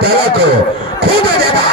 तेरा को खुद देगा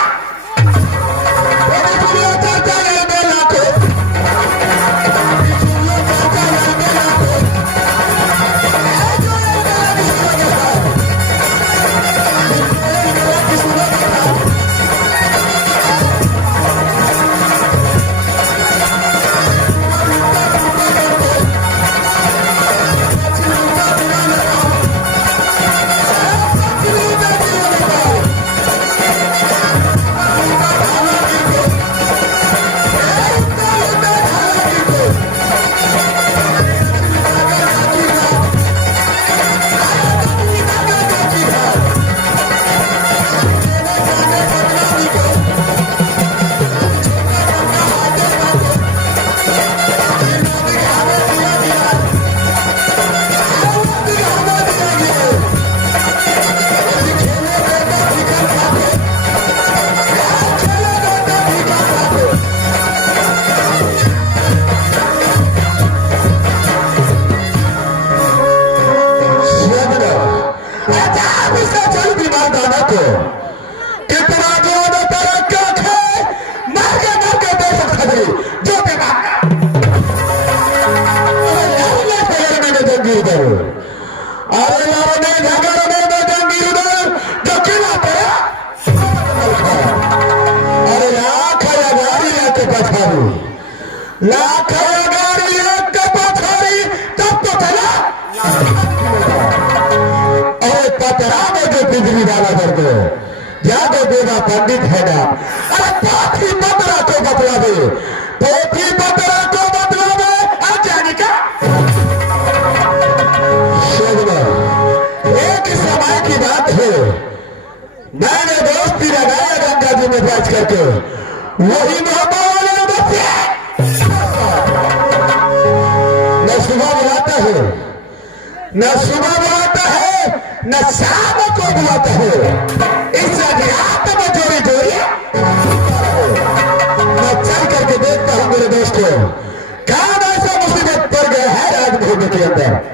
पंडित है ना अरे पोथी पतरा को बतला दे पोथी पतरा को बतला दे अजानिका एक समय की बात है मैंने दोस्ती लगाया गंगा जी में बैठ करके वही मोहब्बत ने बचे न सुबह बुलाता है न सुबह बुलाता है न शाम को बुलाता है इस रात में जोड़ी जोड़ी मैं चल करके देखता हूं मेरे दोस्तों कौन ऐसा मुसीबत पड़ गया है राजभूमि के अंदर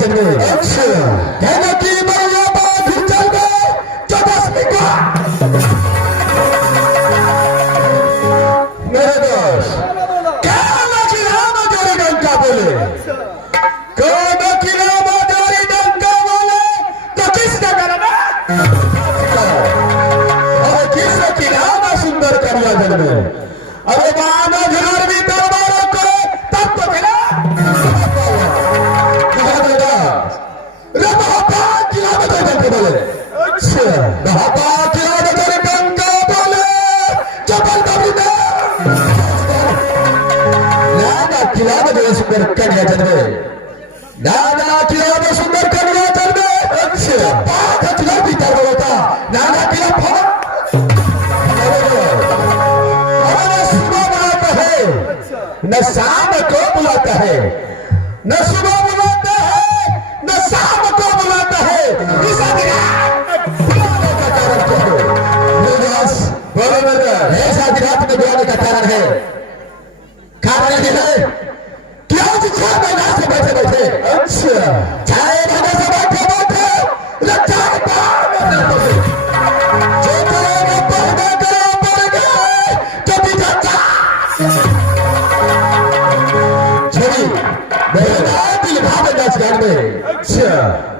जन्मे। अच्छा कहना कि मैं बात चल गए 14वीं को मेरे दोस्त कहना कि राम जोरी डंका बोले कहना कि राम जोरी डंका बोले तो किसने करना और किसने कि राम सुंदर करिया जन्मे। अरे मानो घर भी दरबार करे तब तो मिला सुंदर कन्या जन्मे नाना किला में सुंदर कन्या जन्मे। होता नाना किला सुबह बुलाता है न शाम को बुलाता है न सुबह बुलाता है न शाम को बुलाता है। इस ऐसा रात में बुलाने का कारण है ये है कि आज 6 महीना से बैठे बैठे अच्छा 6 महीने से बैठे बैठे लगता है जो करेगा पढ़ेगा कभी जाता छवि मेरा दिल भाव नाचगान में अच्छा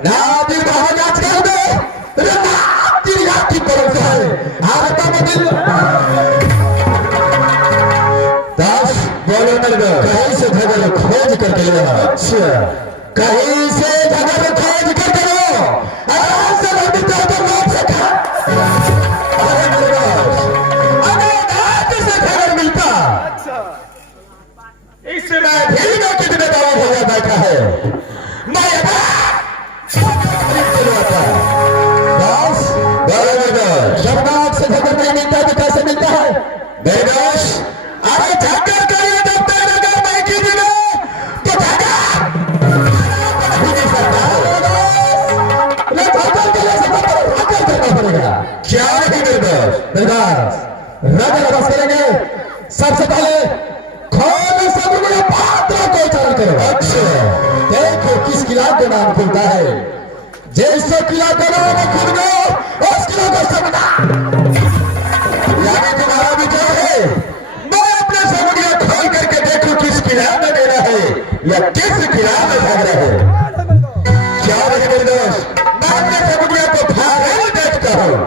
ना दिल भाव नाचगान में रात दिन रात की परंपरा है भारत में दिल कहीं से झगड़ खोज करके लो। अच्छा कहीं से झगड़ खोज करके लो आराम से लड़ते हो तो मौत से खा अरे से झगड़ मिलता इसमें भी में कितने दावा भैया बैठा है मैं बस शब्दात से झगड़ नहीं मिलता तो कैसे मिलता है बेदाश। अरे झगड़ क्या नहीं रगड़ करेंगे। सबसे पहले खोल सब पात्रों को उच्चारण करो। अच्छा देखो किस किला का नाम खुलता है जैसे किला का नाम खुल गया उस किला को समझा यानी तुम्हारा विजय है। मैं अपने समुद्र खोल करके देखो किस किला में देना है या किस किला में झगड़ा है। क्या नहीं मेरे दोस्त मैं अपने समुद्र को फाइनल देखता हूँ।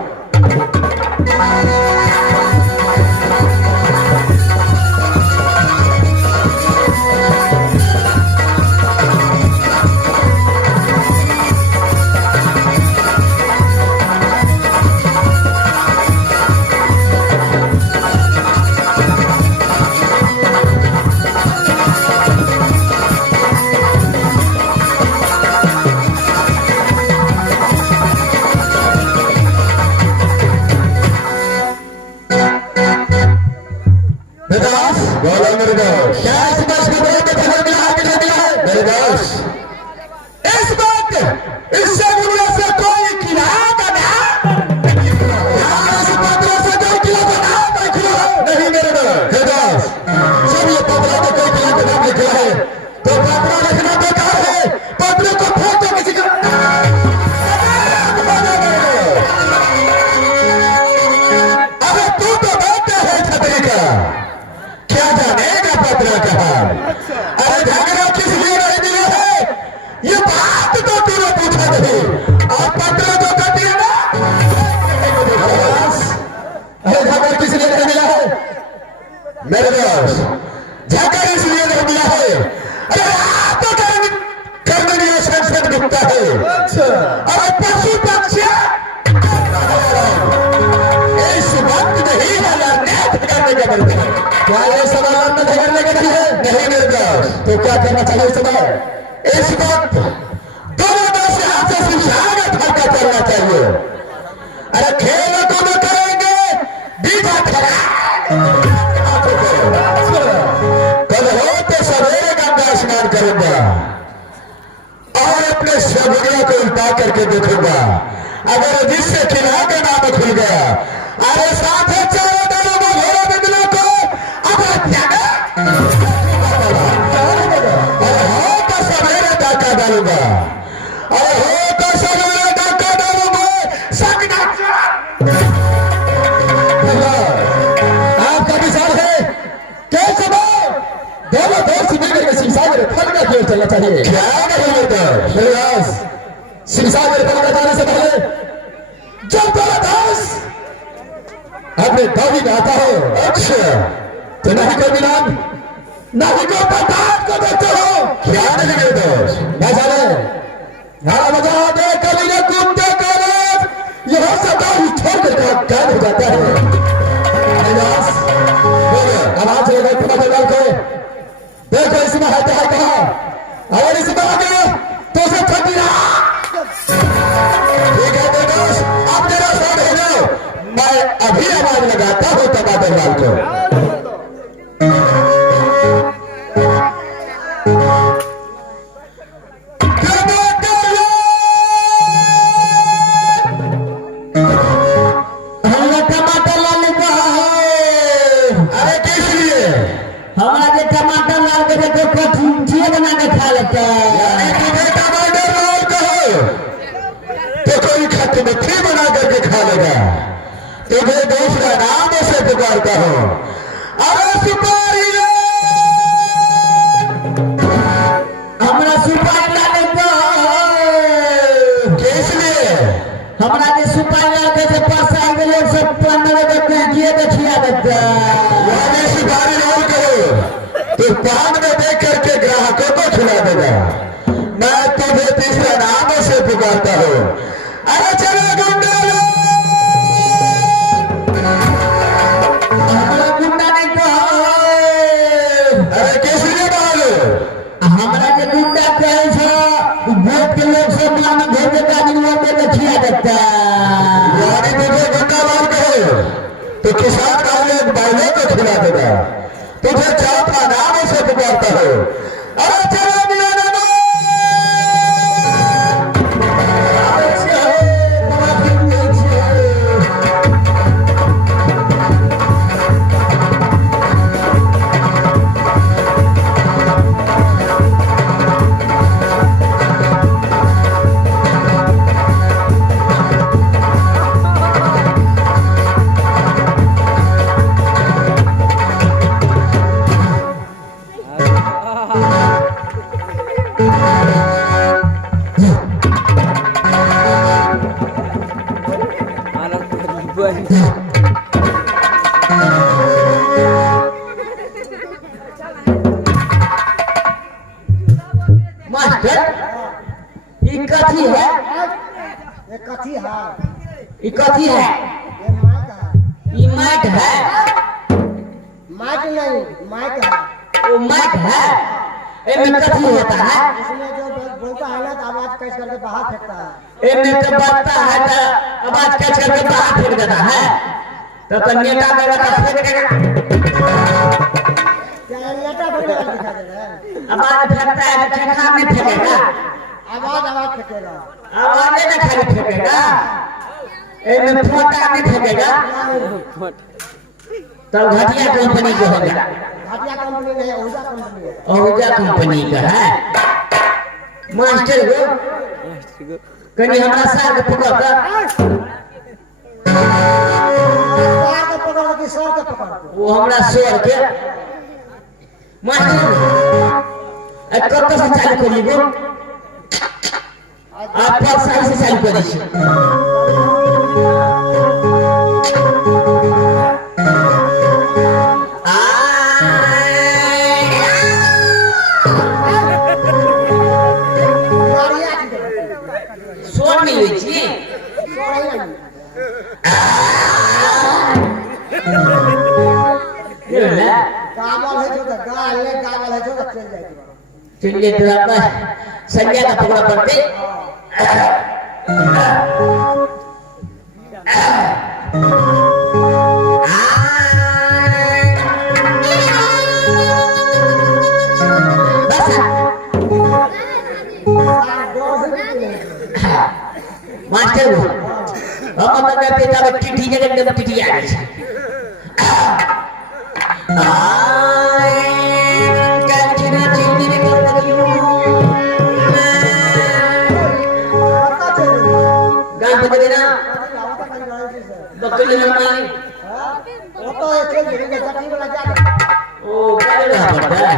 मेरे दोस्त झगड़ इसलिए नहीं दिया है अरे आप तो करने लिए संसद गुप्ता है। अरे पशु पक्षी इस वक्त नहीं है करने का बनते हैं। क्या ये सवाल में झगड़ने का नहीं है? नहीं मेरे दोस्त तो क्या करना चाहिए इस समय इस वक्त दोनों देश से हाथ से सुशागत हरकत करना चाहिए। अरे खेल कूद करेंगे बीजा खड़ा कल हो तो सवेरे गंगा स्नान करूंगा और अपने शबरिया को उल्टा करके देखूंगा। अगर जिससे किला का नाम खुल गया अरे साथ है चारों दलों को घोड़ा बिंदुओं को अब हो तो सवेरे डाका डालूंगा। सिद्धेश्वर के शिवसागर फलका की ओर चलना चाहिए। क्या नहीं होता मेरे दास, शिवसागर फलका जाने से पहले जब तेरा दास अपने दादी में आता हो, अच्छा तो नहीं कोई मिलान नहीं को प्रताप को देखते हो। क्या नहीं मेरे दोस्त, ना जाने नारा बजा दे कभी न कूदते करे यह सदा ही छोड़कर गायब हो जाता है। आवाज है को देखो इसमें है कहा अगर इसमें आ गया तो उसे ठंडी रहा। ठीक है देखो आप मेरा साथ हो जाओ, मैं अभी आवाज लगाता हूँ टमाटर लाल को। तुम्हें दूसरा नाम से पुकारता हूं, अरे सिपाही हमारा सिपाही लाने को किस लिए हमारा जो सिपाही लाने के पास आए लोग सब पंद्रह को किए देखिए देता यानी सिपाही लोग करो तो पान में देख करके ग्राहकों को खिला देगा। मैं तुम्हें तीसरा नाम से पुकारता हूं, अरे चलो गुंडा तो किसान वाले बैलों को खिला देगा। तुझे चौथा नाम से पुकारता हो, अरे चलो कथी है ये माइक है माइक नहीं माइक है वो माइक है। इसमें कथी होता है, इसमें जो बोलता है ना तो आवाज कैच करके बाहर फेंकता है। इसमें तो बजता है तो आवाज कैच करके बाहर फेंक देता है। तो नेता देगा तो फेंकेगा क्या नेता फेंकेगा दिखा देगा आवाज फेंकता है तो खेखा में फेंकेगा आवाज फेंकेगा आवाज नहीं खाली फेंकेगा इनमें फोटा नहीं फेंकेगा तब घटिया कंपनी को होगा। घटिया कंपनी नहीं ओजा कंपनी है, ओजा कंपनी का है। मास्टर को कहीं हमारा सार को पकड़ के सर को पकड़ वो हमारा सर के मास्टर कब से चालू करिएगा आप सही से चालू करिए। चलिए संज्ञा का टुकड़ा पड़ते मास्टर हम पिता टिटी जगह टिटी आ गई बकरी हमारी वो तो एक वाला जा ओ क्या पड़ता है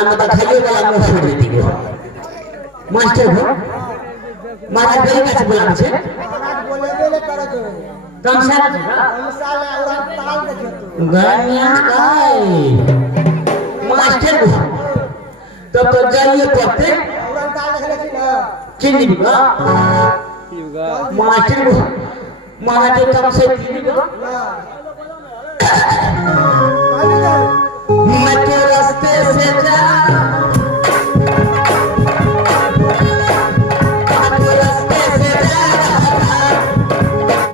नाम तो खाइए वाला मुंह छोड़ दीजिए मास्टर हो महाराज गई कैसे बोला छे महाराज बोले ले करे जो तमसा साले उड़ान ताल देखे तू गनिया काय मास्टर हो तब तो जाइए पढ़ते उड़ान ताल देखे छी ना चिन्नी का मास्टर हो महाराज तमसे चिन्नी का ना